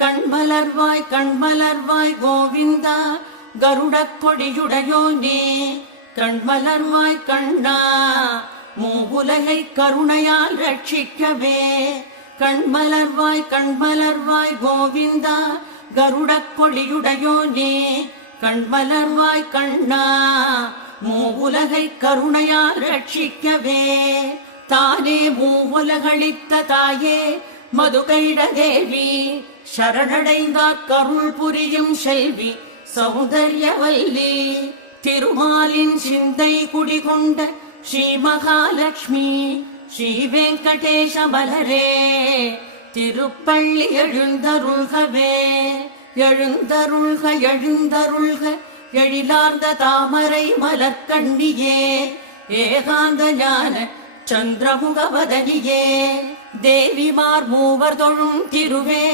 கண்மலர்வாய் கண்மலர்வாய் கோவிந்தா கருடக் கொடியுடையோனே கண்மலர்வாய் கண்ணா மூவுலகை கருணையால் ரட்சிக்கவே கண்மலர்வாய் கண்மலர்வாய் கோவிந்தா கருடக் கொடியுடையோனே கண்மலர்வாய் கண்ணா மூவுலகை கருணையால் ரட்சிக்கவே தானே மூவுலகளித்த தாயே மதுகைட தேவி சரணடைந்தார் கருள் புரியும் செல்வி சௌந்தர்யவல்லி திருமாலின் சிந்தை குடிகொண்ட ஸ்ரீ மகாலட்சுமி ஸ்ரீ வெங்கடேச மலரே திருப்பள்ளி எழுந்தருள்கவே எழுந்தருள்க எழுந்தருள்க எழிலார்ந்த தாமரை மலர்கண்ணியே ஏகாந்த ஞான சந்திரமுகவதனியே தேவிமார் மூவர் தொழும் திருவே